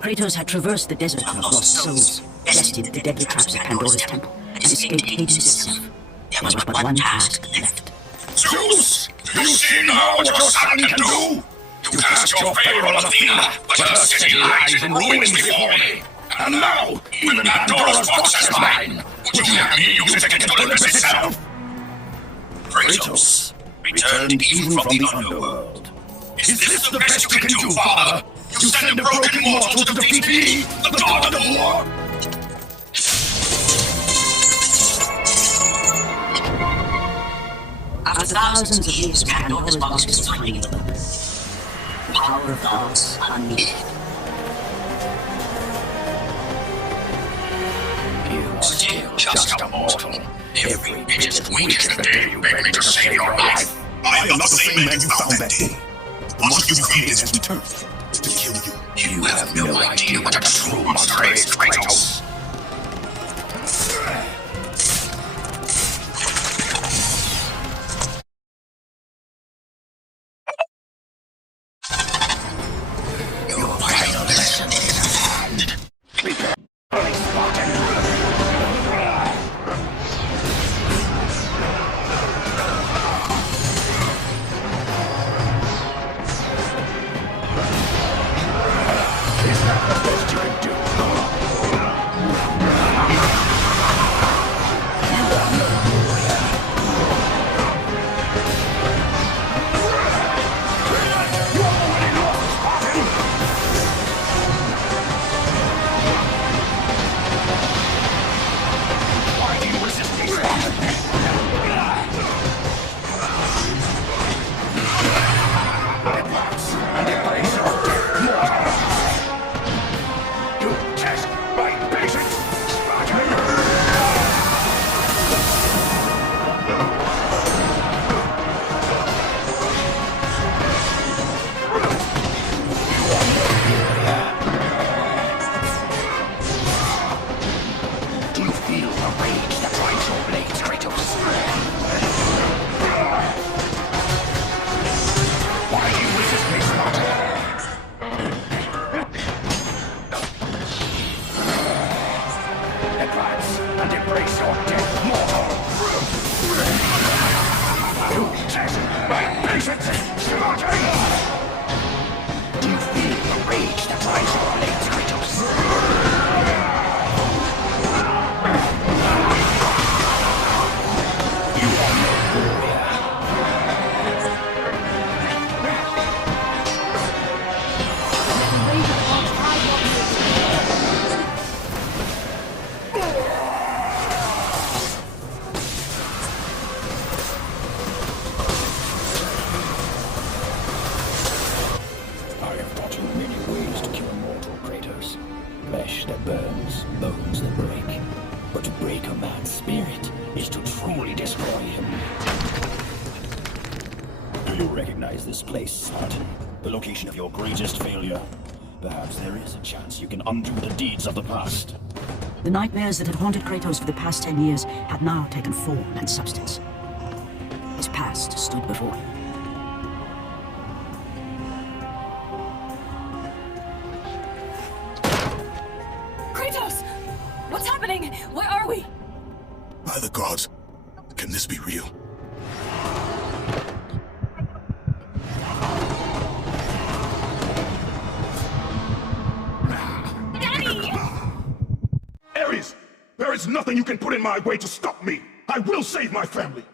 Kratos had traversed the desert of lost souls, bested the deadly traps at Pandora's temple, and escaped Hades itself. There was but one task left. Zeus! You see now what your son can do? You cast your favor on Athena, but her city lies in ruins before me. And now, even Pandora's box is mine. Would you have me use it against Olympus itself? Kratos, returned even from the underworld. Is this the best you can do, Father? You send a broken mortal to defeat me, the god of war? After thousands of years, Pandora's box is finally open. The power of the gods unleashed. You are still just a mortal. Every bit as weak as the day you begged me to save your life. I am not the same man you found that day. The monster you created has returned to kill you. You have no idea what a true monster is, Kratos. Your final lesson is at hand. Prepare, Spartan. Flesh that burns, bones that break. But to break a man's spirit is to truly destroy him. Do you recognize this place, Spartan? The location of your greatest failure? Perhaps there is a chance you can undo the deeds of the past. The nightmares that had haunted Kratos for the past 10 years had now taken form and substance. His past stood before him. Kratos! What's happening? Where are we? By the gods, can this be real? Daddy! Ares! There is nothing you can put in my way to stop me! I will save my family!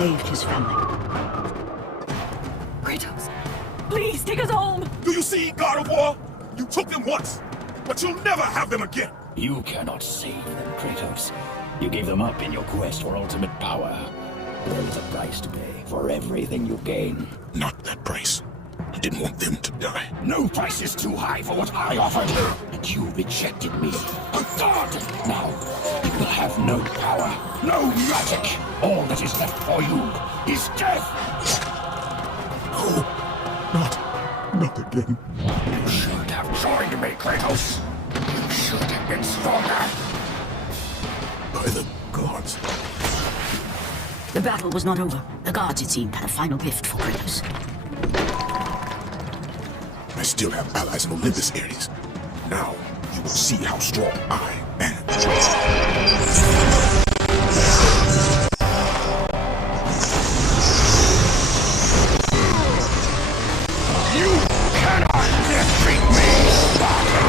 saved his family. Kratos, please take us home! Do you see, God of War? You took them once, but you'll never have them again. You cannot save them, Kratos. You gave them up in your quest for ultimate power. There is a price to pay for everything you gain. Not that price. I didn't want them to die. No price is too high for what I offered. And you rejected me. A god! Now, you will have no power, no magic. All that is left for you is death. No, not again. You should have joined me, Kratos. You should have been stronger. By the gods. The battle was not over. The gods, it seemed, had a final gift for Kratos. I still have allies in Olympus areas. Now, you will see how strong I am. You cannot defeat me, Spartan!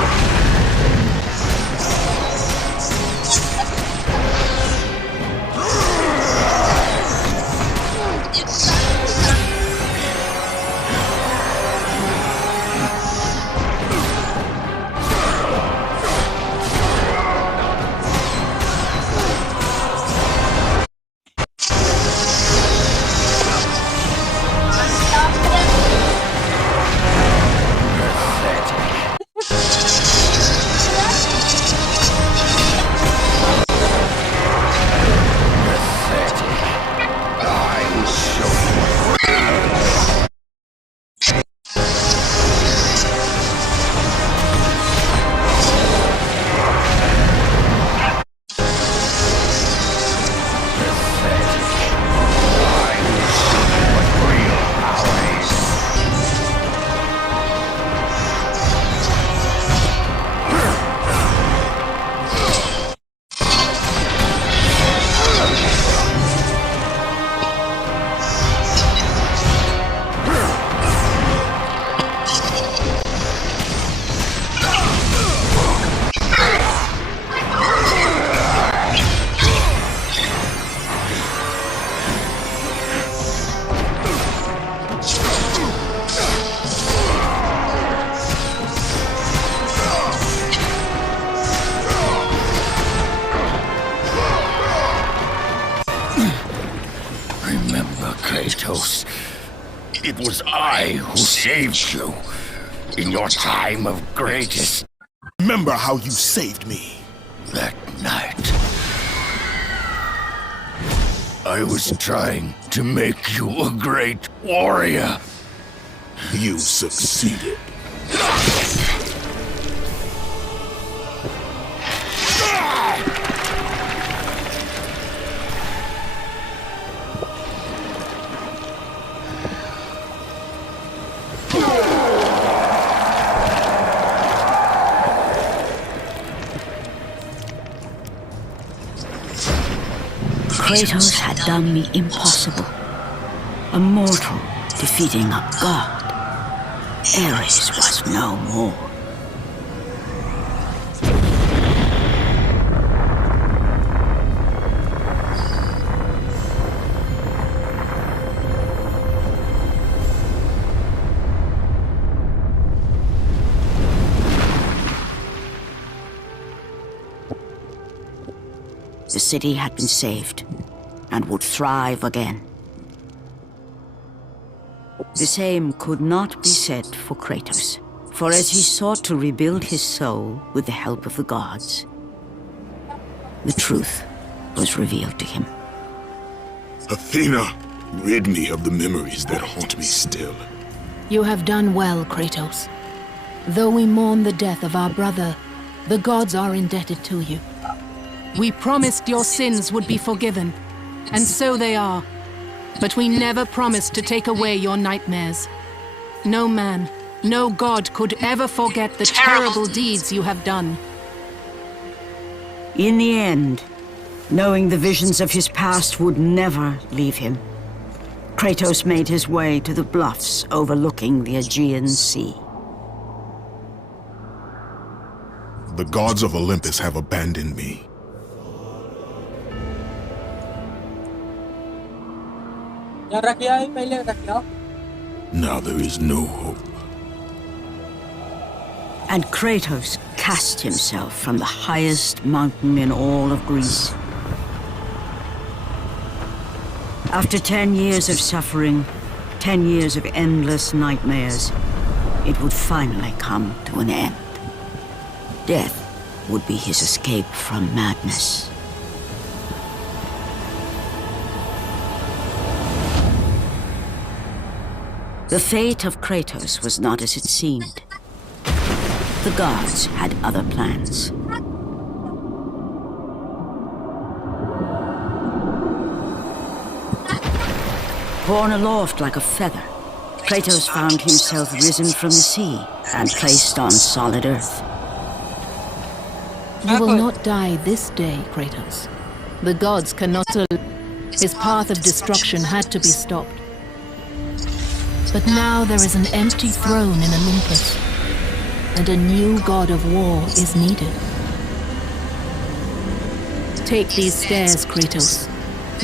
Kratos, it was I who saved you in your time of greatest. Remember how you saved me. That night, I was trying to make you a great warrior. You succeeded. Kratos had done the impossible. A mortal defeating a god. Ares was no more. The city had been saved and would thrive again. The same could not be said for Kratos, for as he sought to rebuild his soul with the help of the gods, the truth was revealed to him. Athena, rid me of the memories that haunt me still. You have done well, Kratos. Though we mourn the death of our brother, the gods are indebted to you. We promised your sins would be forgiven, and so they are. But we never promised to take away your nightmares. No man, no god could ever forget the terrible deeds you have done. In the end, knowing the visions of his past would never leave him, Kratos made his way to the bluffs overlooking the Aegean Sea. The gods of Olympus have abandoned me. Now there is no hope. And Kratos cast himself from the highest mountain in all of Greece. After 10 years of suffering, 10 years of endless nightmares, it would finally come to an end. Death would be his escape from madness. The fate of Kratos was not as it seemed. The gods had other plans. Borne aloft like a feather, Kratos found himself risen from the sea and placed on solid earth. You will not die this day, Kratos. The gods cannot His path of destruction had to be stopped. But now there is an empty throne in Olympus, and a new god of war is needed. Take these stairs, Kratos.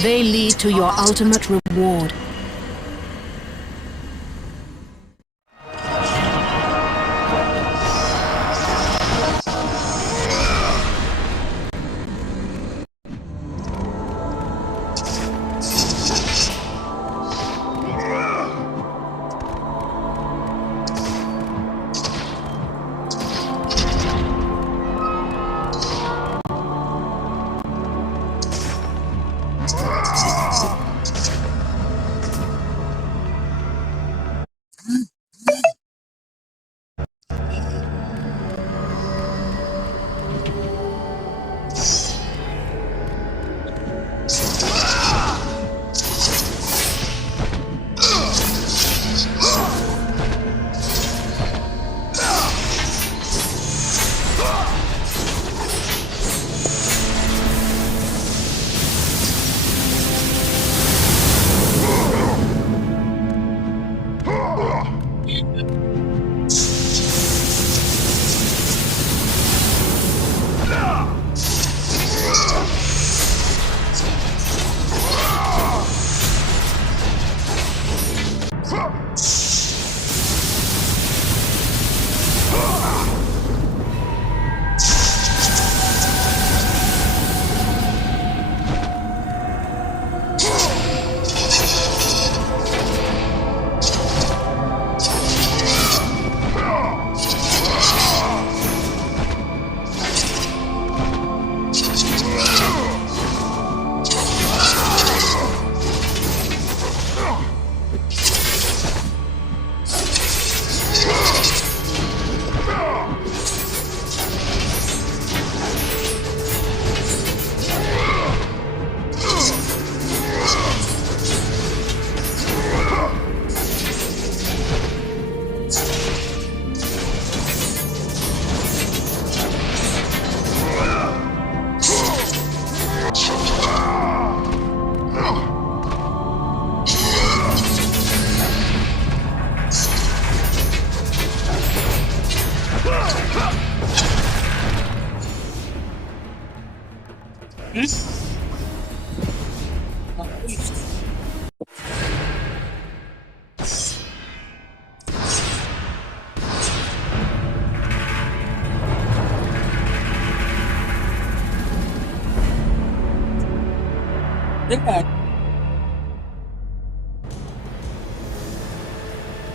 They lead to your ultimate reward.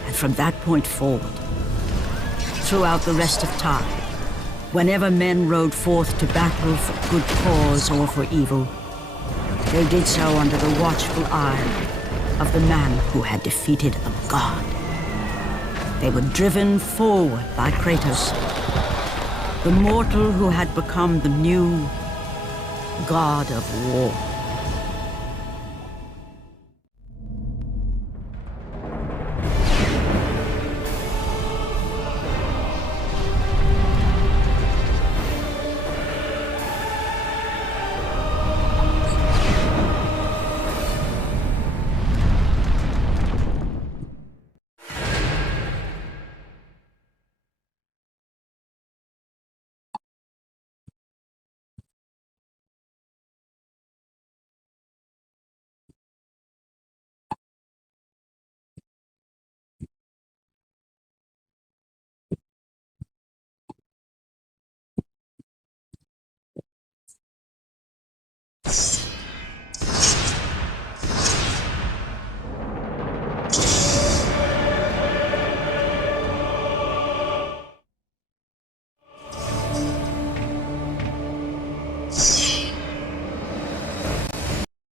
And from that point forward, throughout the rest of time, whenever men rode forth to battle for good cause or for evil, they did so under the watchful eye of the man who had defeated a god. They were driven forward by Kratos, the mortal who had become the new god of war.